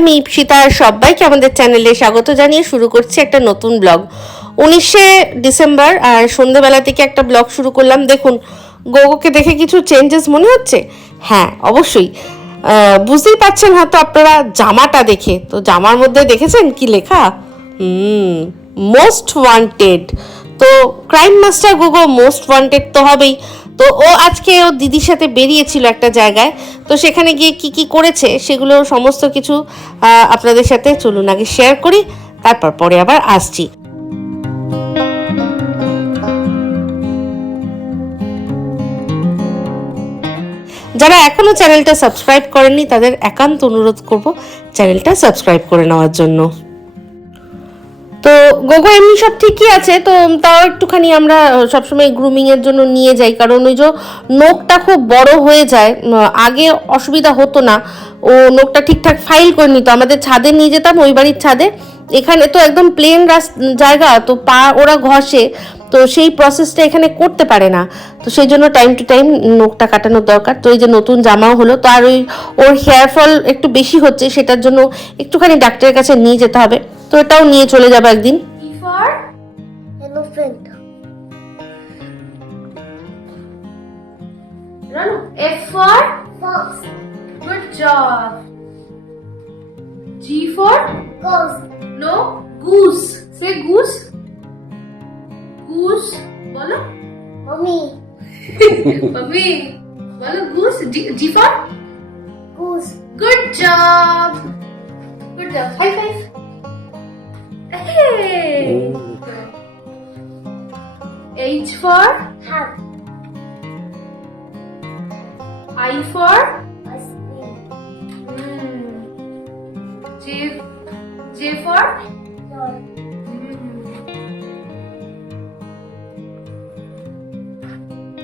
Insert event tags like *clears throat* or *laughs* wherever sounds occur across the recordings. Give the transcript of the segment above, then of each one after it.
আমি ইপসিতার সবাইকে আমাদের চ্যানেলে স্বাগত জানিয়ে শুরু করছি একটা নতুন ব্লগ। উনিশে ডিসেম্বর, আর সন্ধেবেলা থেকে একটা ব্লগ শুরু করলাম। দেখুন, গোগোকে দেখে কিছু চেঞ্জেস মনে হচ্ছে? হ্যাঁ অবশ্যই। বুঝতেই পারছেন হয়তো আপনারা জামাটা দেখে। তো জামার মধ্যে দেখেছেন কি লেখা? মোস্ট ওয়ান্টেড তো crime master Gogo most wanted তো হবেই। তো ও আজকে ও দিদির সাথে বেরিয়েছিল একটা জায়গায়। তো সেখানে গিয়ে কি কি করেছে সেগুলো সমস্ত কিছু আপনাদের সাথে চলুন আগে শেয়ার করি, তারপর পরে আবার আসছি। যারা এখনও চ্যানেলটা সাবস্ক্রাইব করেননি, তাদের একান্ত অনুরোধ করব চ্যানেলটা সাবস্ক্রাইব করে নেওয়ার জন্য। তো গোগো এমনি সব ঠিকই আছে, তো তাও একটুখানি আমরা সবসময় গ্রুমিং এর জন্য নিয়ে যাই। কারণ ওই যে নোকটা খুব বড় হয়ে যায় আগে অসুবিধা হতো না। ও নোকটা ঠিকঠাক ফাইল করে নিত। আমাদের ছাদে নিয়ে যেতাম, ওই বাড়ির ছাদে। এখানে তো একদম প্লেন জায়গা, তো পা ওরা ঘষে, তো সেই প্রসেসটা এখানে করতে পারে না। তো সেই জন্য টাইম টু টাইম নোকটা কাটানোর দরকার। তো এই যে নতুন জামাও হলো, তো আর ওই, ওর হেয়ার ফল একটু বেশি হচ্ছে, সেটার জন্য একটুখানি ডাক্তারের কাছে নিয়ে যেতে হবে। তো এটাও নিয়ে চলে যাব একদিন E for Elephant. Ranu. F for Fox. good job. G for no goose. Say goose. Goose. বলো Mommy. Mummy. বলো goose. G, G for Goose. good job. Good job. High five. H for Hat. I for Ice cream. Hmm. J J for Doll.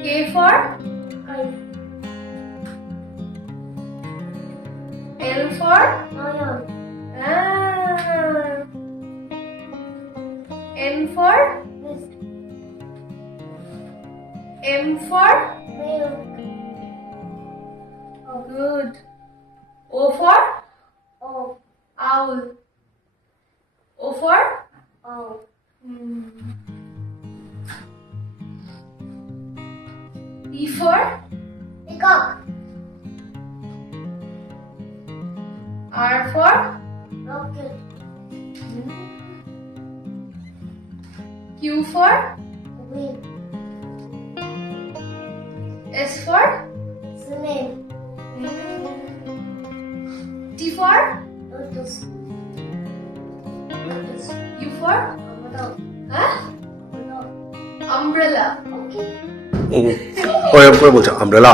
K for Kite. L for Lion. N for M for Milk. good. O for Oh. owl. O for Oh. Hmm. P for Peacock. R for Rocket. Hmm. Q for Queen. S for Snail. T for Lotus. Lotus. U for Umbrella. huh? Umbrella. umbrella. Okay. ওরকম করে বলছে umbrella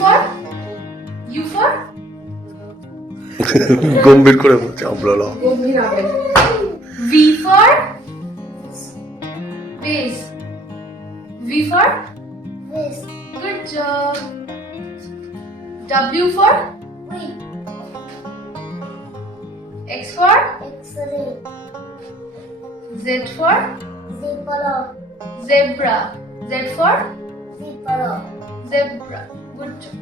for U for গম্ভীর করে বলছে umbrella V for vase. V for Fish. good job. W for Queen. X for X-ray. Z for Zebra. zebra. Z for Zebra. zebra. Good job.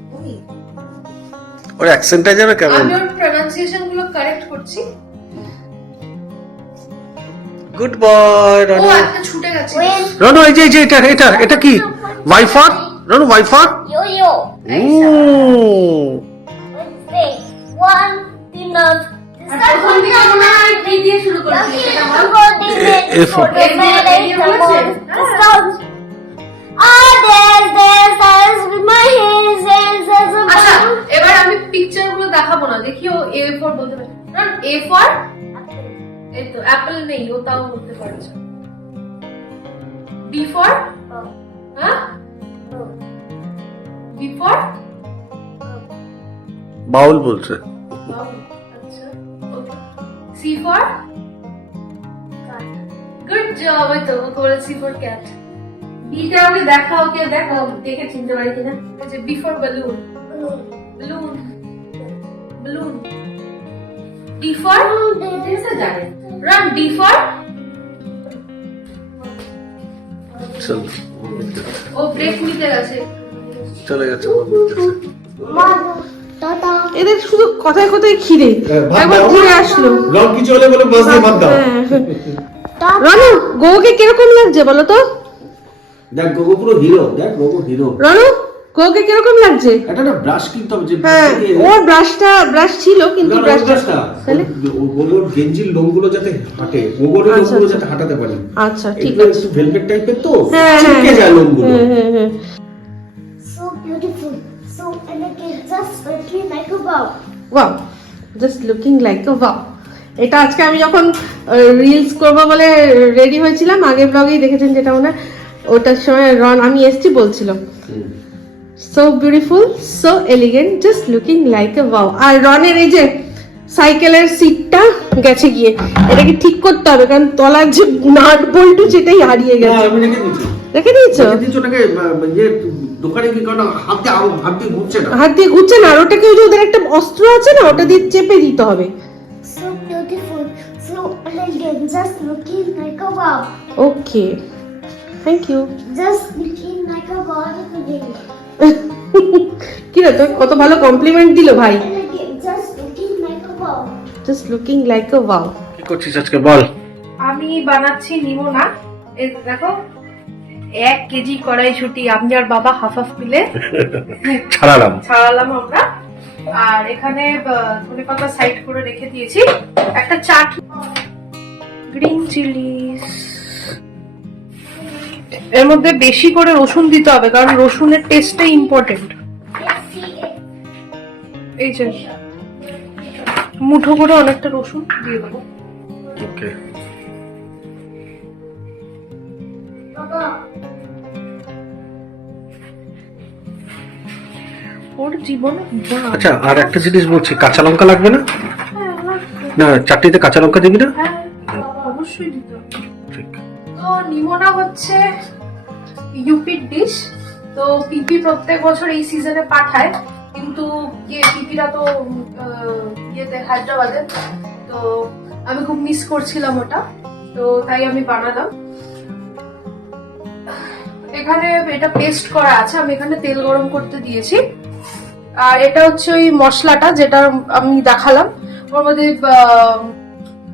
ওর অ্যাকসেন্টটা যেন কেমন আমি ওর প্রনাউন্সিয়েশনগুলো কারেক্ট করছি গুড বয় ও রনু একটা ছুটে গেছে। When? রনু এই যে এটা এটা এটা কি? ওয়াইফার রনু ওয়াইফার আচ্ছা এবার আমি পিকচারগুলো দেখাবো না দেখি ও এ ফর বলতে পারে। এ ফর এই তো অ্যাপল নেই ও তাও বলতে পারছে বি ফর হ্যাঁ? বি ফর বাউল বলছে। আচ্ছা okay. C for? Good job ওই তো বলে সি ফর ক্যাট। বিটা আমি দেখা ওকে দেখো দেখে চিনতে পারি কিনা? যে B for balloon balloon balloon D for this is জানে run D for চল ও ব্রেক নিতে গেছে চলে গেছে বন্ধুর কাছে। Mother. Ta-da. এদের শুধু কথায় কথায় খিদে একবার ঘুরে আসলো রং কিছু হলে বলে মাছ দিয়ে ভাত দাও হ্যাঁ। গোকে কীরকম লাগছে বলো তো দেখ গোগো পুরো হিরো দেখ গোগো হিরো রনু গোকে কীরকম লাগছে? এটা না ব্রাশ কিনতে হবে যে হ্যাঁ ওর ব্রাশটা ব্রাশ ছিল কিন্তু ব্রাশটা তাহলে ও- গেঞ্জির লোমগুলো যাতে হাঁটে গোগোর আচ্ছা, লোমগুলো আচ্ছা। যাতে হাঁটাতে পারি। আচ্ছা ঠিক আছে। একটু ভেলভেট টাইপের তো হ্যাঁ হ্যাঁ ছিটকে যায় লোমগুলো। হ্যাঁ হ্যাঁ হ্যাঁ. Wow just looking like a wow এটা আজকে আমি যখন রিলস করব বলে রেডি হয়েছিলাম আগে ব্লগেই দেখেছেন যেটা মনে ওটার সময় রন আমি এসছি বলছিলাম। So beautiful so elegant just looking like a wow আর রনের এই যে সাইকেলের সিটটা গেছে গিয়ে এটাকে ঠিক করতে হবে কারণ তলার যে নাট বল্টু সেটাই হারিয়ে গেছে আমি রেখে দিয়েছ ইয়ে দোকানে কি কারণ হাত দিয়ে হাত দিয়ে ঘুরছে না হাত দিয়ে ঘুরছে না আর ওটাকে ওই যে ওদের একটা অস্ত্র আছে না ওটা দিয়ে চেপে দিতে হবে So beautiful. So elegant. Just looking like a wow. Okay thank you Just looking like a wow today. কি রে তোর কত ভালো কমপ্লিমেন্ট দিল ভাই। Elegant. Just looking like a wow. Just looking like a wow কি করছিস আজকে বল। আমি বানাচ্ছি নিমোনা এই দেখো এক কেজি কড়াইশুটি আমি আর বাবা হাফ হাফ মিলে *laughs* ছাড়ালাম। ছাড়ালাম আমরা। আর এখানে ধনে পাতা সাইড করে রেখে দিয়েছি। একটা চাট গ্রিন চিলি এর মধ্যে বেশি করে রসুন দিতে হবে কারণ রসুনের টেস্টটা ইম্পর্টেন্ট এই যে মুঠো করে অনেকটা রসুন দিয়ে দেবো। ওকে ওর জীবনে আচ্ছা আর একটা জিনিস বলছি কাঁচা লঙ্কা লাগবে না? না চাটনিতে কাঁচা লঙ্কা দিবি না? হ্যাঁ অবশ্যই দিতে হবে। ঠিক। তো নিমোনা হচ্ছে ইউপির ডিশ তো পিপি প্রত্যেক বছর এই সিজনে পাঠায়, কিন্তু পিপিরা তো ইয়েতে হায়দ্রাবাদে, তো আমি খুব মিস করছিলাম ওটা, তো তাই আমি বানালাম। এখানে এটা পেস্ট করা আছে, আমি এখানে তেল গরম করতে দিয়েছি। আর এটা হচ্ছে ওই মশলাটা যেটা আমি দেখালাম, ওর মধ্যে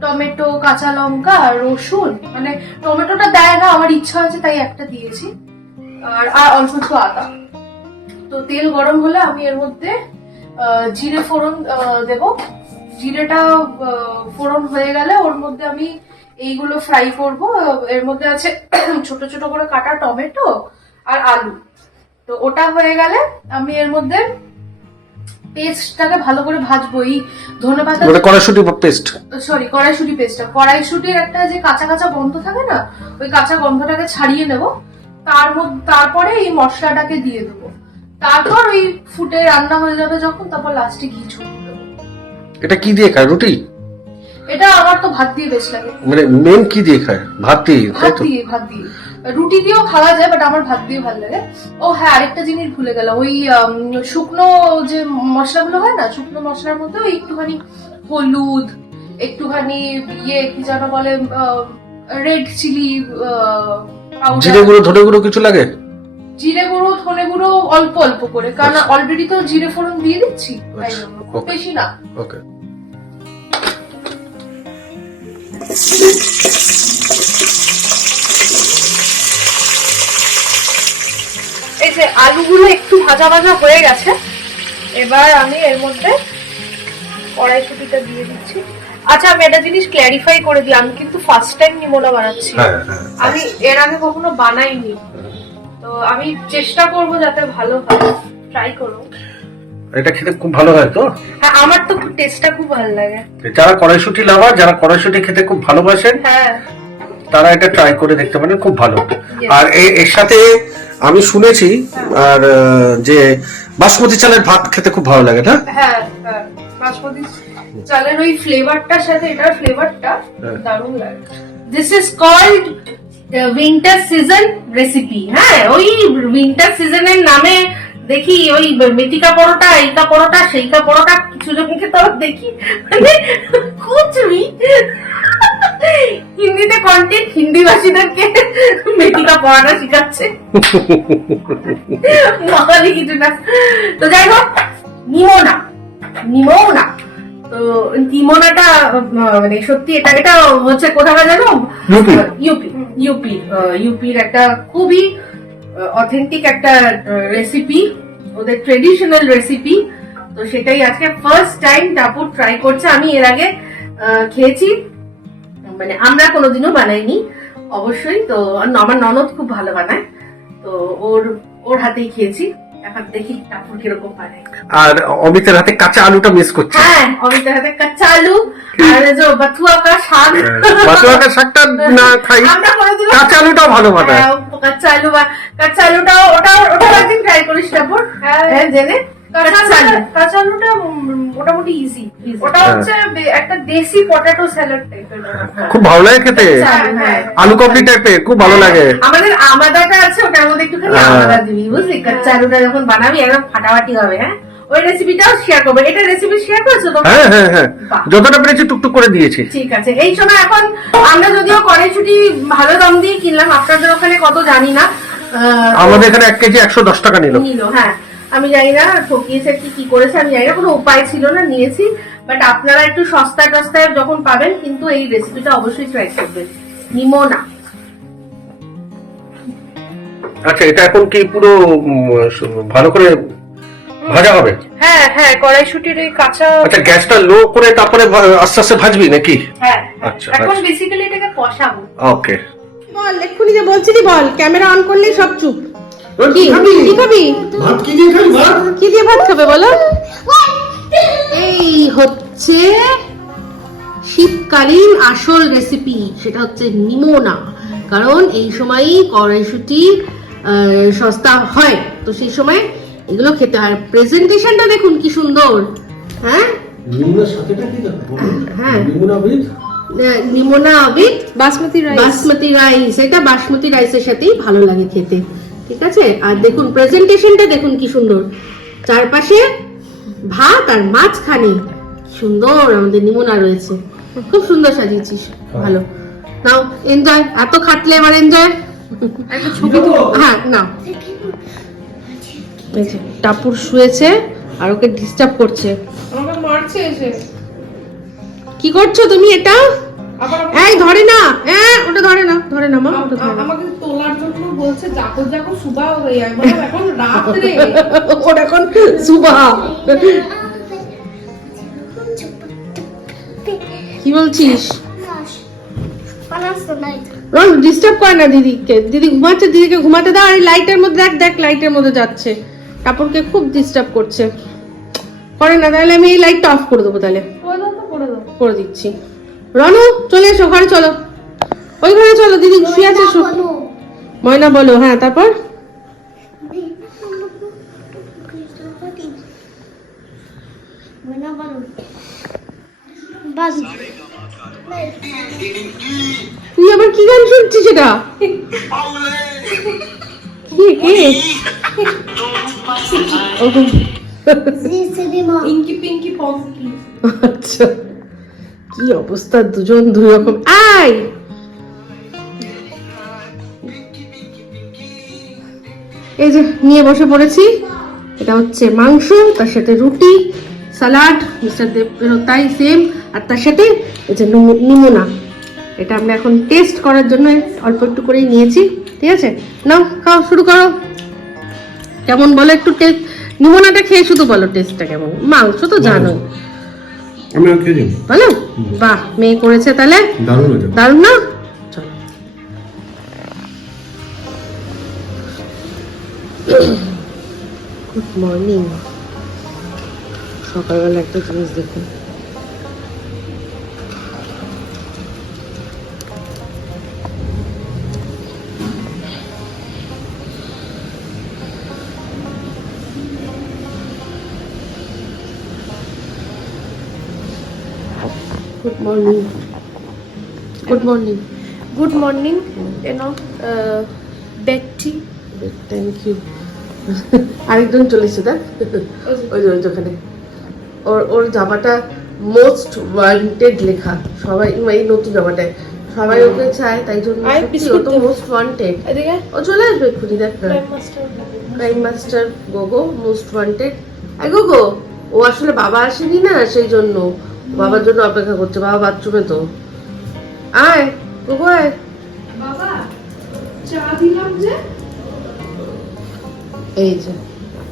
টমেটো, কাঁচা লঙ্কা, রসুন মানে টমেটোটা দেয় না, আমার ইচ্ছা আছে তাই একটা দিয়েছি। আর আর অল্প একটু আদা। তো তেল গরম হলে আমি এর মধ্যে জিরে ফোড়ন দেব। জিরেটা ফোড়ন হয়ে গেলে ওর মধ্যে আমি এইগুলো ফ্রাই করব। এর মধ্যে আছে *clears throat* ছোট ছোট করে কাটা টমেটো আর আলু। তো ওটা হয়ে গেলে আমি এর মধ্যে পেস্টটাকে ভালো করে ভাজবো। এই ধনে পাতা মানে কড়াইশুটি পেস্ট। সরি কড়াইশুটি পেস্টটা। কড়াইশুটির একটা যে কাঁচা কাঁচা গন্ধ থাকে না ওই কাঁচা গন্ধটাকে ছাড়িয়ে নেব। তার মধ্যে তারপরে এই মশলাটাকে দিয়ে দেবো। তারপর ওই ফুটে রান্না হয়ে যাবে যখন তারপর লাস্টে ঘি ছড়িয়ে দেবো। এটা কি দিয়ে খায় রুটি? এটা আমার তো ভাত দিয়ে বেশ লাগে। মানে মেন কি দিয়ে খায়? ভাত দিয়ে ভাত দিয়ে ভাত দিয়ে। রুটি দিয়েও খাওয়া যায় বাট আমার ভাত দিয়ে ভালো লাগে। ও হ্যাঁ আরেকটা জিনিস ভুলে গেলাম। ওই শুকনো যে মশলাগুলো হয় না শুকনো মশলার মধ্যে ওই একটুখানি হলুদ একটুখানি ইয়ে কি যেন বলে রেড চিলি জিরে গুঁড়ো ধনে গুঁড়ো কিছু লাগে? জিরে গুঁড়ো ধনে গুঁড়ো অল্প অল্প করে কারণ আচ্ছা। অলরেডি তো জিরে ফোড়ন দিয়ে দিচ্ছি তাই আচ্ছা, জন্য। বেশি না। ওকে। এই যে আলুগুলো একটু ভাজা ভাজা হয়ে গেছে এবার আমি এর মধ্যে কড়াইশুটিটা দিয়ে দিচ্ছি। আচ্ছা আমি একটা জিনিস ক্ল্যারিফাই করে দিই আমি কিন্তু ফার্স্ট টাইম নিমোনা বানাচ্ছি। হ্যাঁ হ্যাঁ আমি এর আগে কখনো বানাইনি। তো আমি চেষ্টা করব যাতে ভালো হয়। ট্রাই করো। এটা খেতে খুব ভালো হয় তো? হ্যাঁ আমার তো টেস্টটা খুব ভালো লাগে। যারা কড়াইশুটি লাভার যারা কড়াইশুটি খেতে খুব ভালোবাসেন হ্যাঁ। তারা এটা ট্রাই করে দেখতে পারেন খুব ভালো। আর এর সাথে আমি শুনেছি আর যে বাসমতি চালের ভাত খেতে খুব ভালো লাগে না? হ্যাঁ হ্যাঁ। বাসমতি চালের ওই ফ্লেভারটার সাথে এটার ফ্লেভারটা হ্যাঁ। দারুণ লাগে। This is called winter season recipe হ্যাঁ ওই উইন্টার সিজনের নামে দেখি ওই মেথিকা পরোটা এইটা পরোটা সেইটা পরোটা কিছু জনকে তো দেখি। মানে কুচবি হিন্দিতে কন্টেন্ট হিন্দি ভাষীদেরকে মেথিকা পড়াটা শিখাচ্ছে। *laughs* বাঙালি কিছু না। তো যাই হোক নিমোনা নিমোনা। তো নিমোনাটা আহ, মানে সত্যি এটা এটা হচ্ছে কোথাকার জানো? ইউপি। ইউপি ইউপি ইউপির একটা খুবই অথেন্টিক একটা রেসিপি ওদের ট্রেডিশনাল রেসিপি তো সেটাই আজকে ফার্স্ট টাইম টাপুর ট্রাই করছে। আমি এর আগে খেয়েছি। মানে আমরা কোনোদিনও বানাইনি অবশ্যই। তো আমার ননদ খুব ভালো বানায়। তো ওর ওর হাতেই খেয়েছি। আর অমিতের হাতে কাঁচা আলুটা মিস করছে। হ্যাঁ অমিতের হাতে কাঁচা আলু আর যে বাথুয়া কা শাক বাসুয়াকা শাকটা না খাই। কাঁচা আলুটাও ভালো বানায়। হ্যাঁ, কাঁচা আলু বা কাঁচা আলুটাও ওটা ওটা একদিন ট্রাই করিস তারপর হ্যাঁ জেনে। কাঁচা আলুটা মোটামুটি ইজি ওটা হ্যাঁ। হচ্ছে একটা দেশি পটেটো স্যালাড টাইপের খুব ভালো লাগে খেতে। হ্যাঁ। আলু কপি টাইপের খুব ভালো লাগে। আমাদের আমাদাটা আছে ওটার মধ্যে একটুখানি হ্যাঁ। আমাদা দিবি বুঝলি? কাঁচা আলুটা যখন বানাবি একদম ফাটাফাটি হবে হ্যাঁ? ওই রেসিপিটাও শেয়ার করব। এটা রেসিপি শেয়ার করেছ তোমরা? হ্যাঁ হ্যাঁ হ্যাঁ। যতটা পেরেছি টুকটুক করে দিয়েছি। ঠিক আছে। এই সময় এখন আমরা যদিও কড়াইশুটি ভালো দাম দিয়ে কিনলাম আপনাদের ওখানে কত জানি না। আহ, আমাদের এখানে এক কেজি একশো দশ টাকা নিল। নিল হ্যাঁ। আমি জানি না ঠকিয়েছে কি কি করেছে আমি জানি না কোনো উপায় ছিল না নিয়েছি বাট আপনারা একটু সস্তায় টস্তায় যখন পাবেন কিন্তু এই রেসিপিটা অবশ্যই ট্রাই করবেন। নিমোনা আচ্ছা এটা এখন কি পুরো ভালো করে ভাজা হবে? হ্যাঁ হ্যাঁ কড়াইশুটির এই কাঁচা আচ্ছা গ্যাসটা লো করে তারপরে আস্তে আস্তে ভাজবি নাকি? হ্যাঁ। আচ্ছা, এখন আচ্ছা। বেসিক্যালি এটাকে কষাবো। ওকে বল এক্ষুনি যে বলছিলি বল ক্যামেরা অন করলেই সব চুপ। কি? কি খাবি? ভাত কি দিয়ে খাবি ভাত? কি দিয়ে ভাত খাবে বলো? এই হচ্ছে শীতকালীন আসল রেসিপি সেটা হচ্ছে নিমোনা। কারণ এই সময়ই কড়াইশুটি আহ, সস্তা হয়। তো সেই সময় এগুলো খেতে হয়। প্রেজেন্টেশনটা দেখুন কি সুন্দর। হ্যাঁ? হ্যাঁ। নিমুনা বাসমতি বাসমতি রাইস এটা বাসমতি রাইসের সাথেই ভালো লাগে খেতে। ঠিক আছে? আর দেখুন প্রেজেন্টেশনটা দেখুন কি সুন্দর। চারপাশে ভাত আর মাঝখানে সুন্দর আমাদের নিমোনা রয়েছে। খুব সুন্দর সাজিয়েছিস। ভালো। নাও এনজয় এত খাটলে এবার এনজয় হ্যাঁ না এই যে, টাপুর শুয়েছে আর ওকে ডিস্টার্ব করছে। আমাকে মারছে এসে। কি করছ তুমি এটা? এই ধরে না। হ্যাঁ ওটা ধরে না ধরে না মা ওটা ধরে না। আমাকে তোলার জন্য বলছে জাকর জাকর সুবা হয়ে যায় মানে এখন রাত্রে *laughs* ওটা এখন সুবা। কি বলছিস? Panas ডিস্টার্ব করে না দিদিকে। দিদি ঘুমাচ্ছে দিদিকে ঘুমাতে দাও। আর লাইটের মধ্যে দেখ দেখ লাইটের মধ্যে যাচ্ছে। কাপড়কে খুব ডিস্টার্ব করছে। করে না তাহলে আমি এই লাইটটা অফ করে দেবো তাহলে। করে দিচ্ছি। রনু চলে এসো ঘরে চলো। ওই ঘরে চলো দিদি শুয়ে আছে ময়না বলো। হ্যাঁ তারপর. তুই আবার কি গান শুনছিস এটা আচ্ছা। কি অবস্থা দুজন দুই রকম আই এই যে নিয়ে বসে পড়েছি এটা হচ্ছে মাংস তার সাথে রুটি সালাড মিস্টার দেবেরও তাই সেম আর তার সাথে এই যে নিমো- নিমোনা। এটা আমরা এখন টেস্ট করার জন্য অল্প একটু করেই নিয়েছি ঠিক আছে? নাও খাও শুরু করো। কেমন বলো একটু টেস্ট? নিমোনাটা খেয়ে শুধু বলো টেস্টটা কেমন? মাংস তো জানোই। আমি খেয়ে যাব না বাহ মেয়ে করেছে তাহলে? দারুণ হয়েছে। দারুণ না? চলো। গুড মর্নিং সকালবেলা একটা জিনিস দেখুন। Morning good morning good morning এনো বেটি থ্যাংক ইউ আরেকজন চলেছে দেখ। ওই যে ওই যে ওখানে। ওর ওর জামাটা মোস্ট ওয়ান্টেড লেখা। সবাই এই নতুন জামাটায়। সবাই ওকে চায় তাই জন্য ও তো। মোস্ট ওয়ান্টেড ও চলে আসবে এক্ষুনি দেখ। না crime master Gogo most wanted I Gogo ও আসলে বাবা আসেনি না সেই জন্য। বাবার জন্য অপেক্ষা করছে বাবা বাথরুমে তো। আয় বাবু আয়। বাবা চা দিলাম যে। এই যে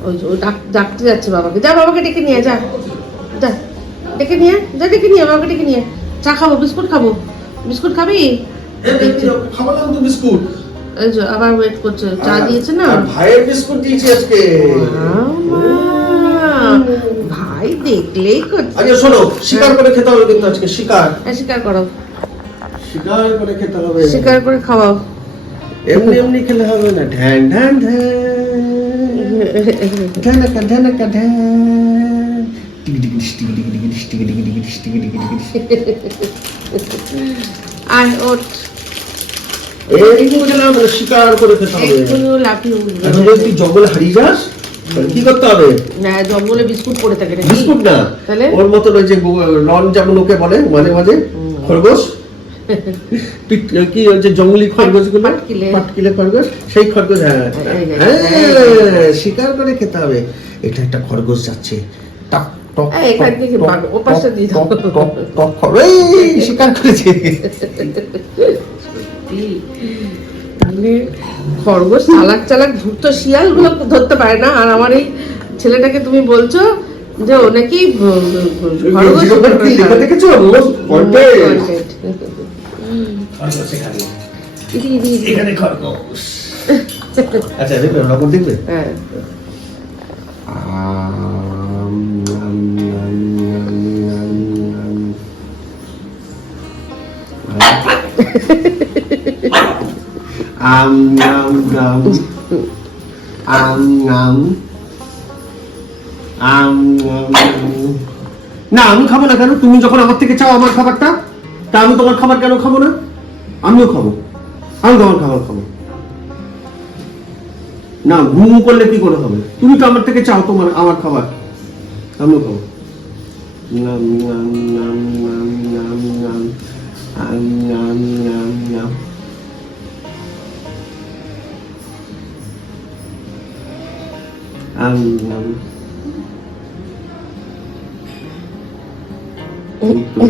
ওই যে ওই ডাকতে যাচ্ছে বাবাকে। যা বাবাকে ডেকে নিয়ে যা। যা ডেকে নিয়ে যা ডেকে নিয়ে বাবাকে ডেকে নিয়ে চা খাব বিস্কুট খাব। বিস্কুট খাবি? খাওয়ালাম তো বিস্কুট। এই যে আবার ওয়েট করছে। চা দিয়েছে না? ভাইয়ের বিস্কুট দিয়েছি আজকে। দেখলেই আচ্ছা শোনো শিকার করে খেতে হবে কিন্তু আজকে শিকার। হ্যাঁ, স্বীকার করো। শিকার করে খেতে হবে। স্বীকার করে খাওয়াও। এমনি এমনি খেলে হবে না। ঢ্যান ঢ্যান ঢ্যান। ঢ্যানাকা ঢ্যানাকা ঢ্যান। আয় ওঠ। এইগুলো শিকার করে খেতে হবে। এক্ষুনি লাফিয়ে উঠবে। যদি তুই জঙ্গলে হারিয়ে যাস কি করতে হবে? জঙ্গলে বিস্কুট পড়ে থাকে বিস্কুট না। তাহলে? ওর মতন ওই যে লন যেমন ওকে বলে মাঝে মাঝে খরগোশ। *laughs* কি জঙ্গলি খরগোশগুলো পাটকিলে। খরগোশ? সেই খরগোশ হ্যাঁ। হ্যাঁ, শিকার করে খেতে হবে। এটা একটা খরগোশ যাচ্ছে। টক শিকার করেছে। *laughs* মানে খরগোশ চালাক চালাক ধূর্ত শিয়ালগুলো ধরতে পারে না আর আমার এই ছেলেটাকে তুমি বলছো যে ও নাকি খরগোশ আম, নাম নাম আম নাম আম। না আমি খাব না কেন? তুমি যখন আমার থেকে চাও আমার খাবারটা তা আমি তোমার খাবার কেন খাব না? আমিও খাব। আমি তোমার খাবার খাব। না ঘুম করলে কি করে হবে? তুমি তো আমার থেকে চাও তোমার আমার খাবার। আমিও খাব। নাম নাম নাম নাম নাম নাম নাম নাম নাম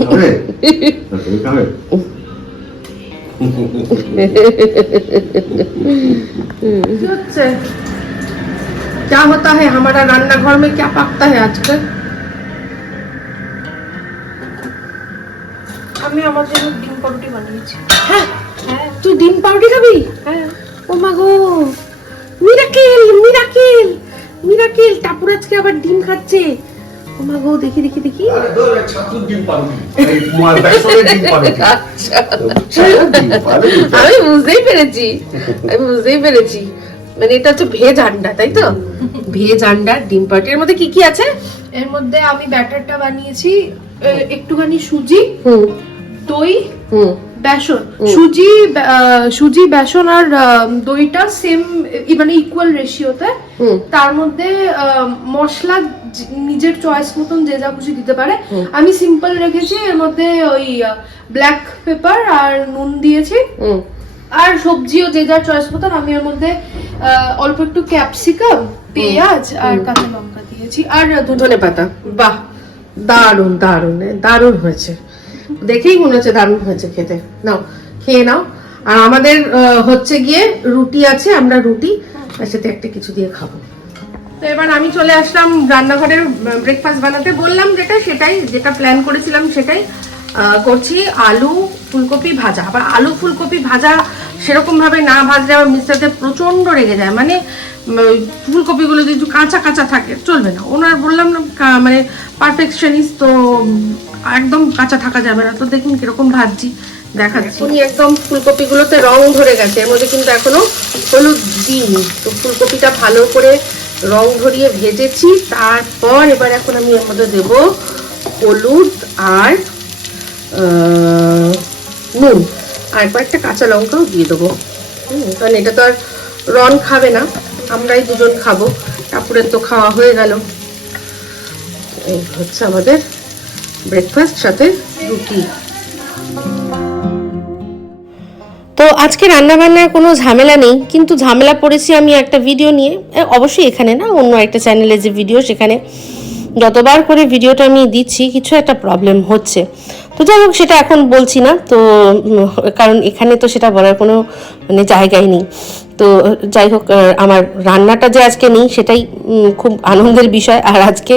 খাবে? তুমি খাবে? কি হচ্ছে क्या होता है हमारा रान्ना घर में क्या पकता है आजकल আমি আমার জন্য ডিম পাউরুটি বানিয়েছি হ্যাঁ হ্যাঁ তুই ডিম পাউরুটি খাবি হ্যাঁ ও মা গো মিরাকেল মিরাকেল মিরাকেল টাপুর আজকে আবার ডিম খাচ্ছে। ও মা গো দেখি দেখি দেখি। আচ্ছা। আমি বুঝতেই পেরেছি। আমি বুঝতেই পেরেছি। মানে এটা হচ্ছে ভেজ আন্ডা তাই তো? ভেজ আন্ডা ডিম পাউরুটি এর মধ্যে কি কি আছে? এর মধ্যে আমি ব্যাটারটা বানিয়েছি একটুখানি সুজি হুম। দই হুম। বেসন। সুজি সুজি বেসন আর দইটা সেম মানে ইকুয়াল রেশিওতে তার মধ্যে মশলা নিজের চয়েস মতন যে যা খুশি দিতে পারে। আমি সিম্পল রেখেছি এর মধ্যে ওই ব্ল্যাক পেপার আর নুন দিয়েছি। আর সবজিও যে যার চয়েস মতন আমি এর মধ্যে অল্প একটু ক্যাপসিকাম পেঁয়াজ আর কাঁচা লঙ্কা দিয়েছি। আর ধনে পাতা বাহ! দারুণ দারুণ দারুণ হয়েছে। দেখেই মনে হচ্ছে দারুণ হয়েছে খেতে। নাও, খেয়ে নাও। আর আমাদের হচ্ছে গিয়ে রুটি আছে, আমরা রুটি, তার সাথে একটা কিছু দিয়ে খাব। তো এবার আমি চলে আসলাম রান্নাঘরের ব্রেকফাস্ট বানাতে। বললাম যেটা, সেটাই, যেটা প্ল্যান করেছিলাম সেটাই। করছি আলু ফুলকপি ভাজা। আবার আলু ফুলকপি ভাজা সেরকম ভাবে না ভাজলে আমার মিস্টারতে প্রচণ্ড রেগে যায়। মানে ফুলকপিগুলো যদি একটু কাঁচা কাঁচা থাকে, চলবে না। ওনার বললাম না মানে পারফেকশনিস্ট তো একদম কাঁচা থাকা যাবে না। তো দেখুন কীরকম ভাজছি, দেখাচ্ছি। উনি একদম ফুলকপিগুলোতে রং ধরে গেছে। এর মধ্যে কিন্তু এখনও হলুদ দিইনি। তো ফুলকপিটা ভালো করে রং ধরিয়ে ভেজেছি। তারপর এবার এখন আমি এর মধ্যে দেব হলুদ আর নুন। আর কয়েকটা কাঁচা লঙ্কাও দিয়ে দেবো। কারণ এটা তো আর রন খাবে না। আমরাই দুজন খাব। টাপুরের তো খাওয়া হয়ে গেল। এই হচ্ছে আমাদের ব্রেকফাস্ট সাথে রুটি। তো আজকে রান্নাবান্নার কোনো ঝামেলা নেই, কিন্তু ঝামেলা পড়েছি আমি একটা ভিডিও নিয়ে। অবশ্যই এখানে না, অন্য একটা চ্যানেলে যে ভিডিও সেখানে যতবার করে ভিডিওটা আমি দিচ্ছি, কিছু একটা প্রবলেম হচ্ছে। তো যাই হোক, সেটা এখন বলছি না। তো কারণ এখানে তো সেটা বলার কোনো মানে জায়গাই নেই। তো যাই হোক আমার রান্নাটা যে আজকে নেই, সেটাই খুব আনন্দের বিষয়। আর আজকে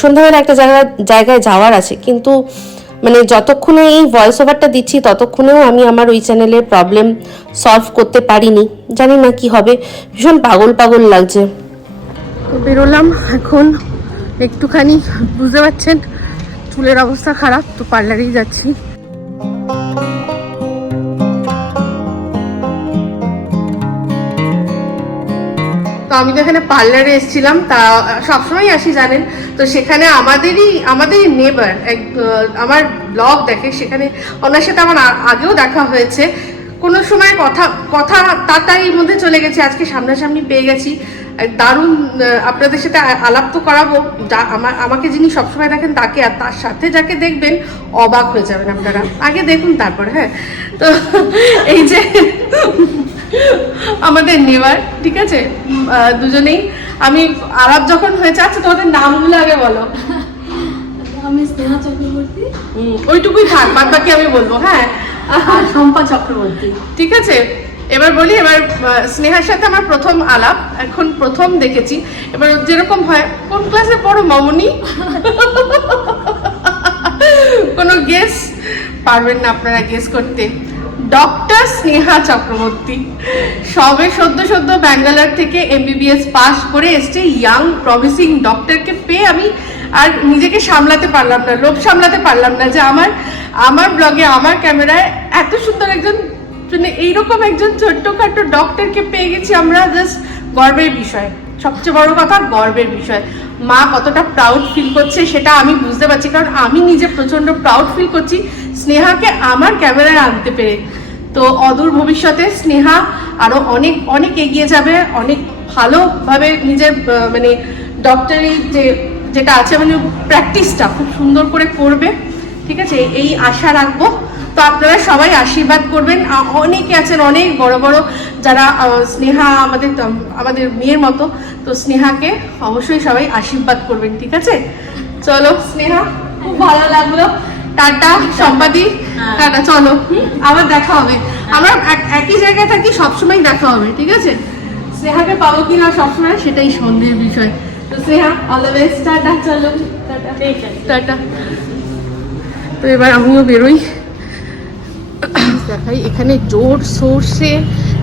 সন্ধ্যাবেলা একটা জায়গা, জায়গায় যাওয়ার আছে। কিন্তু মানে যতক্ষণে এই ভয়েস ওভারটা দিচ্ছি, ততক্ষণেও আমি আমার ওই চ্যানেলের প্রবলেম সলভ করতে পারিনি। জানি না কি হবে। ভীষণ পাগল পাগল লাগছে। তো বেরোলাম এখন। একটুখানি, বুঝতে পারছেন? চুলের অবস্থা খারাপ, তো পার্লারেই যাচ্ছি। তো আমি তো এখানে পার্লারে এসেছিলাম, তা সবসময় আসি, জানেন? তো সেখানে আমাদেরই আমাদেরই নেবার এক আমার ব্লগ দেখে, সেখানে ওনার সাথে আমার আগেও দেখা হয়েছে। কোনো সময় কথা কথা তাড়াতাড়ির মধ্যে চলে গেছে, আজকে সামনাসামনি পেয়ে গেছি। দারুণ আপনাদের সাথে আলাপ তো করাবো। যা আমার আমাকে যিনি সবসময় দেখেন তাকে আর তার সাথে যাকে দেখবেন অবাক হয়ে যাবেন আপনারা। আগে দেখুন তারপরে হ্যাঁ। তো *laughs* এই যে *laughs* আমাদের নেওয়ার ঠিক আছে? দুজনেই। আমি আলাপ যখন হয়েছে আচ্ছা তোমাদের নামগুলো আগে বলো। আমি স্নেহা চক্রবর্তী। ওইটুকুই থাক বাদ বাকি আমি বলব হ্যাঁ। আর শম্পা চক্রবর্তী। ঠিক আছে? এবার বলি, এবার স্নেহার সাথে আমার প্রথম আলাপ, এখন প্রথম দেখেছি। এবার যেরকম হয়, কোন ক্লাসে পড়ো, মামনি? কোনো গেস পারবেন না আপনারা গেস করতে। ডক্টর স্নেহা চক্রবর্তী। সবে সদ্য সদ্য ব্যাঙ্গালোর থেকে এমবিবিএস পাস করে এসছে ইয়াং প্রমিসিং ডক্টরকে পেয়ে আমি আর নিজেকে সামলাতে পারলাম না, লোভ সামলাতে পারলাম না যে আমার আমার ব্লগে আমার ক্যামেরায় এত সুন্দর একজন মানে এইরকম একজন ছোট্টখাটো ডক্টরকে পেয়ে গেছি আমরা জাস্ট গর্বের বিষয়। সবচেয়ে বড় কথা গর্বের বিষয়। মা কতটা প্রাউড ফিল করছে সেটা আমি বুঝতে পারছি, কারণ আমি নিজে প্রচণ্ড প্রাউড ফিল করছি স্নেহাকে আমার ক্যামেরায় আনতে পেরে। তো অদূর ভবিষ্যতে স্নেহা আরও অনেক অনেক এগিয়ে যাবে, অনেক ভালোভাবে নিজের মানে ডক্টরি যে, যেটা আছে মানে প্র্যাকটিসটা খুব সুন্দর করে করবে। ঠিক আছে? এই আশা রাখব। তো আপনারা সবাই আশীর্বাদ করবেন। অনেকে আছেন অনেক বড় বড় যারা স্নেহা আমাদের আমাদের মেয়ের মতো। তো স্নেহাকে অবশ্যই সবাই আশীর্বাদ করবেন ঠিক আছে? চলো স্নেহা খুব ভালো লাগল। টাটা সম্পাদি টাটা চলো। আবার দেখা হবে। আমরা এক- একই জায়গায় থাকি সবসময় দেখা হবে ঠিক আছে? স্নেহাকে পাবো কিনা সবসময় সেটাই সন্দেহের বিষয়। তো Sneha all the best tata চলো। Tata tata. তো এবার আমিও বেরোই। দেখাই, এখানে জোর সোর্সে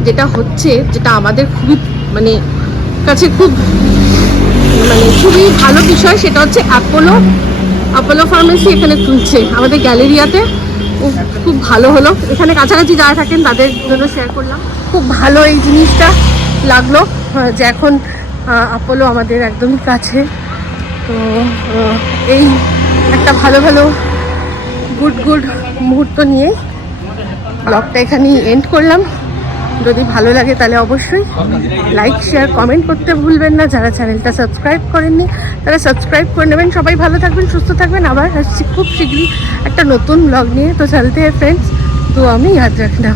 যেটা হচ্ছে, যেটা আমাদের খুবই মানে কাছে খুব মানে খুবই ভালো বিষয়, সেটা হচ্ছে অ্যাপোলো অ্যাপোলো ফার্মেসি এখানে খুলছে আমাদের গ্যালেরিয়াতে। খুব ভালো হলো। এখানে কাছাকাছি যারা থাকেন, তাদের জন্য শেয়ার করলাম। খুব ভালো এই জিনিসটা লাগল। যে এখন অ্যাপোলো আমাদের একদমই কাছে। তো এই একটা ভালো ভালো গুড গুড মুহূর্ত নিয়ে ব্লগটা এখানেই এন্ড করলাম। যদি ভালো লাগে তাহলে অবশ্যই লাইক শেয়ার কমেন্ট করতে ভুলবেন না। যারা চ্যানেলটা সাবস্ক্রাইব করেননি, তারা সাবস্ক্রাইব করে নেবেন। সবাই ভালো থাকবেন, সুস্থ থাকবেন। আবার খুব শীঘ্রই একটা নতুন ব্লগ নিয়ে। তো চলতে ফ্রেন্ডস তো আমি ইয়াদ রাখনা